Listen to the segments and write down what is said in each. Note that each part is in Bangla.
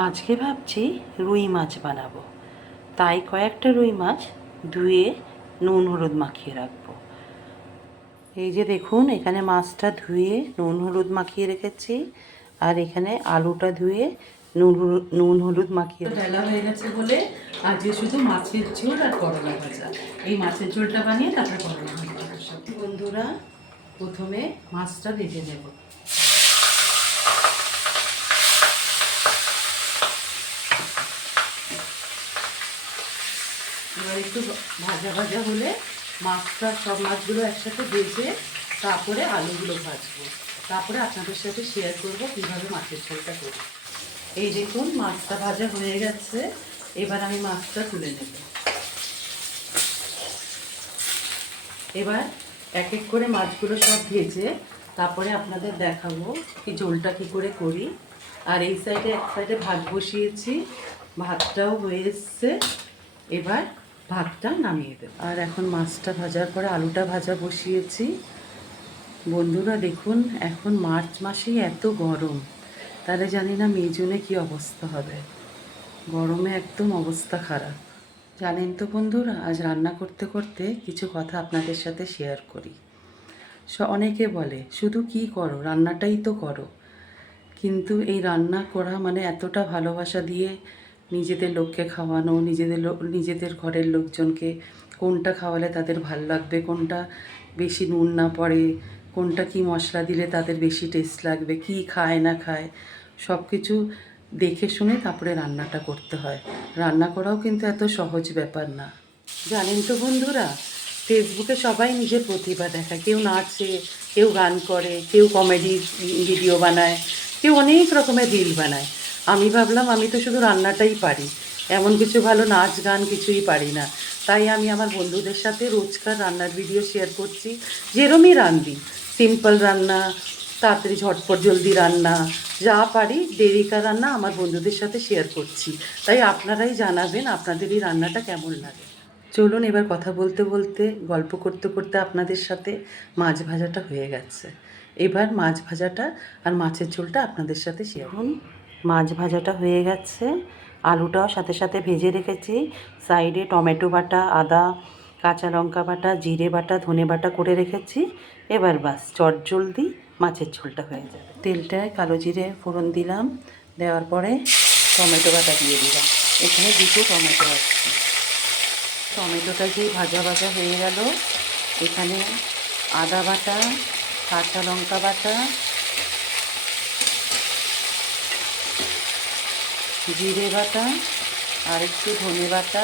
আজকে ভাবছি রুই মাছ বানাবো, তাই কয়েকটা রুই মাছ ধুয়ে নুন হলুদ মাখিয়ে রাখবো। এই যে দেখুন, এখানে মাছটা ধুয়ে নুন হলুদ মাখিয়ে রেখেছি, আর এখানে আলুটা ধুয়ে নুন হলুদ মাখিয়ে। বেলা হয়ে গেছে বলে আজকে শুধু মাছের ঝোল আর করলা ভাজা। এই মাছের ঝোলটা বানিয়ে তারপরে করলা ভাজা। বন্ধুরা, প্রথমে মাছটা ভেজে নেব। এবার একটু ভাজা ভাজা হলে মাছটা, সব মাছগুলো একসাথে ভেজে তারপরে আলুগুলো ভাজবো, তারপরে আপনাদের সাথে শেয়ার করবো কীভাবে মাছের ঝোলটা করি। এই দেখুন, মাছটা ভাজা হয়ে গেছে। এবার আমি মাছটা তুলে নেব। এবার এক এক করে মাছগুলো সব ভেজে তারপরে আপনাদের দেখাবো কি ঝোলটা কী করে করি। আর এই সাইডে এক সাইডে ভাত বসিয়েছি, ভাতটাও হয়ে এসছে। এবার ভাতটা নামিয়ে দেব। আর এখন মাছটা ভাজার পরে আলুটা ভাজা বসিয়েছি। বন্ধুরা দেখুন, এখন মার্চ মাসেই এত গরম, তাহলে জানি না মে জুনে কী অবস্থা হবে। গরমে একদম অবস্থা খারাপ। জানেন তো বন্ধুরা, আজ রান্না করতে করতে কিছু কথা আপনাদের সাথে শেয়ার করি। অনেকে বলে শুধু কি করো, রান্নাটাই তো করো। কিন্তু এই রান্না করা মানে এতটা ভালোবাসা দিয়ে নিজেদের লোককে খাওয়ানো, নিজেদের ঘরের লোকজনকে কোনটা খাওয়ালে তাদের ভাল লাগবে, কোনটা বেশি নুন না পড়ে, কোনটা কি মশলা দিলে তাদের বেশি টেস্ট লাগবে, কি খায় না খায়, সব কিছু দেখে শুনে তারপরে রান্নাটা করতে হয়। রান্না করাও কিন্তু এত সহজ ব্যাপার না। জানেন তো বন্ধুরা, ফেসবুকে সবাই নিজের প্রতিভা দেখায়। কেউ নাচে, কেউ গান করে, কেউ কমেডি ভিডিও বানায়, কেউ অনেক রকমের রিল বানায়। আমি ভাবলাম আমি তো শুধু রান্নাটাই পারি, এমন কিছু ভালো নাচ গান কিছুই পারি না। তাই আমি আমার বন্ধুদের সাথে রোজকার রান্নার ভিডিও শেয়ার করছি। যেরমই রাঁধি, সিম্পল রান্না, তাড়াতাড়ি ঝটপট জলদি রান্না, যা পারি দেরিকার রান্না আমার বন্ধুদের সাথে শেয়ার করছি। তাই আপনারাই জানাবেন আপনাদের এই রান্নাটা কেমন লাগে। চলুন, এবার কথা বলতে বলতে, গল্প করতে করতে আপনাদের সাথে মাছ ভাজাটা হয়ে গেছে। এবার মাছ ভাজাটা আর মাছের ঝোলটা আপনাদের সাথে শেয়ার করুন। মাছ ভাজাটা হয়ে গেছে, আলুটাও সাথে সাথে ভেজে রেখেছি। সাইডে টমেটো বাটা, আদা, কাঁচা লঙ্কা বাটা, জিরে বাটা, ধনে বাটা করে রেখেছি। এবার বাস চটজলদি মাছের ঝোলটা হয়ে যাবে। তেলটায় কালো জিরে ফোড়ন দিলাম, দেওয়ার পরে টমেটো বাটা দিয়ে দিলাম। এখানে 2টো টমেটো আছে। টমেটোটা যেই ভাজা ভাজা হয়ে গেল, এখানে আদা বাটা, কাঁচা লঙ্কা বাটা, জিরে বাটা আর একটু ধনে বাটা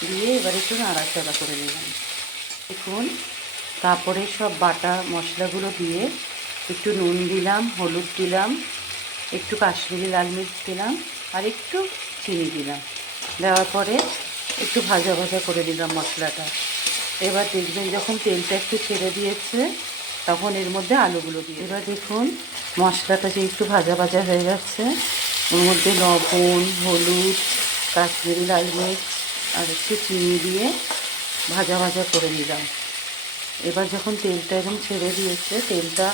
দিয়ে এবার একটু নাড়াচাড়া করে নিলাম। দেখুন, তারপরে সব বাটা মশলাগুলো দিয়ে একটু নুন দিলাম, হলুদ দিলাম, একটু কাশ্মীরি লাল মির্চ দিলাম আর একটু চিনি দিলাম। দেওয়ার পরে একটু ভাজা ভাজা করে দিলাম মশলাটা। এবার দেখবেন যখন তেলটা একটু ছেড়ে দিয়েছে, তখন এর মধ্যে আলুগুলো দিয়ে। এবার দেখুন, মশলাটা যে একটু ভাজা ভাজা হয়ে যাচ্ছে, ওর মধ্যে লবণ, হলুদ, কাশ্মীরি লাল মির্চ আর একটু চিনি দিয়ে ভাজা ভাজা করে নিলাম। এবার যখন তেলটা একদম ছেড়ে দিয়েছে, তেলটা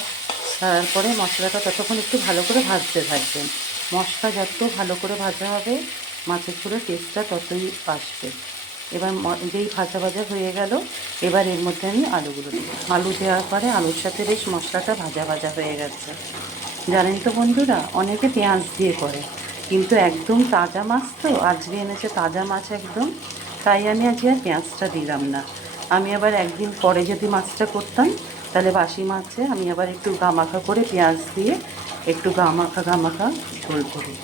ছাড়ার পরে মশলাটা ততক্ষণ একটু ভালো করে ভাজতে থাকবেন। মশলা যত ভালো করে ভাজা হবে, মাছের ঝোলের টেস্টটা ততই আসবে। এবার যেই ভাজা ভাজা হয়ে গেল, এবার এর মধ্যে আমি আলুগুলো দিই। আলু দেওয়ার পরে আলুর সাথে বেশ মশলাটা ভাজা ভাজা হয়ে গেছে। জানেন তো বন্ধুরা, অনেকে পেঁয়াজ দিয়ে করে, কিন্তু একদম তাজা মাছ তো, আজকে এনেছে তাজা মাছ একদম, তাই আমি আজকে আর পেঁয়াজটা দিলাম না। আমি আবার একদিন পরে যদি মাছটা করতাম, তাহলে বাসি মাছে আমি আবার একটু গামাখা করে পেঁয়াজ দিয়ে একটু গামাখা ঝোল করি।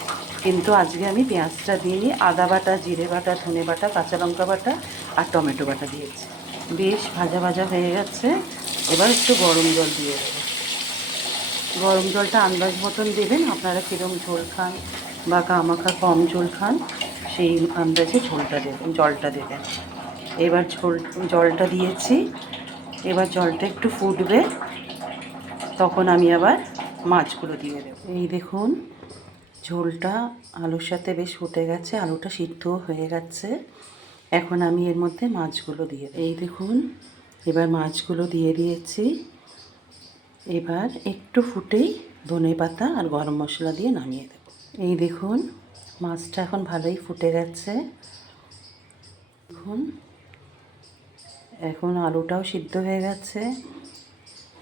কিন্তু আজকে আমি পেঁয়াজটা দিইনি, আদা বাটা, জিরে বাটা, ধনে বাটা, কাঁচা লঙ্কা বাটা আর টমেটো বাটা দিয়েছি। বেশ ভাজা ভাজা হয়ে গেছে। এবার একটু গরম জল দিয়ে দেবো। গরম জলটা আন্দাজ মতন দেবেন, আপনারা কীরকম ঝোল খান বা গামাখা কম ঝোল খান সেই আন্দাজে জলটা দেবেন। এবার জলটা দিয়েছি। এবার জলটা একটু ফুটবে, তখন আমি আবার মাছগুলো দিয়ে দেব। এই দেখুন, ঝোলটা আলুর সাথে বেশ ফুটে গেছে, আলুটা সিদ্ধও হয়ে গেছে। এখন আমি এর মধ্যে মাছগুলো দিয়ে, এই দেখুন, এবার মাছগুলো দিয়ে দিয়েছি। এবার একটু ফুটেই ধনেপাতা আর গরম মশলা দিয়ে নামিয়ে দেব। এই দেখুন মাছটা এখন ভালোই ফুটে গেছে। দেখুন এখন আলুটাও সিদ্ধ হয়ে গেছে,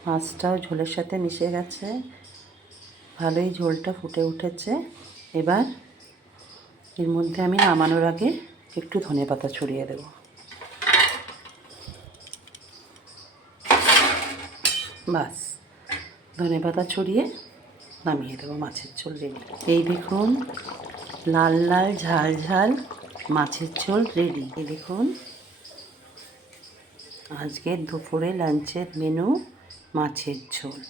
মাছটাও ঝোলের সাথে মিশে গেছে, ভালোই ঝোলটা ফুটে উঠেছে। এবার এর মধ্যে আমি নামানোর আগে একটু ধনেপাতা ছড়িয়ে দেব। বাস, ধনেপাতা ছড়িয়ে নামিয়ে দেবো, মাছের ঝোল রেডি। এই দেখুন লাল লাল ঝাল ঝাল মাছের ঝোল রেডি। এই দেখুন আজকের দুপুরে লাঞ্চের মেনু মাছের ঝোল।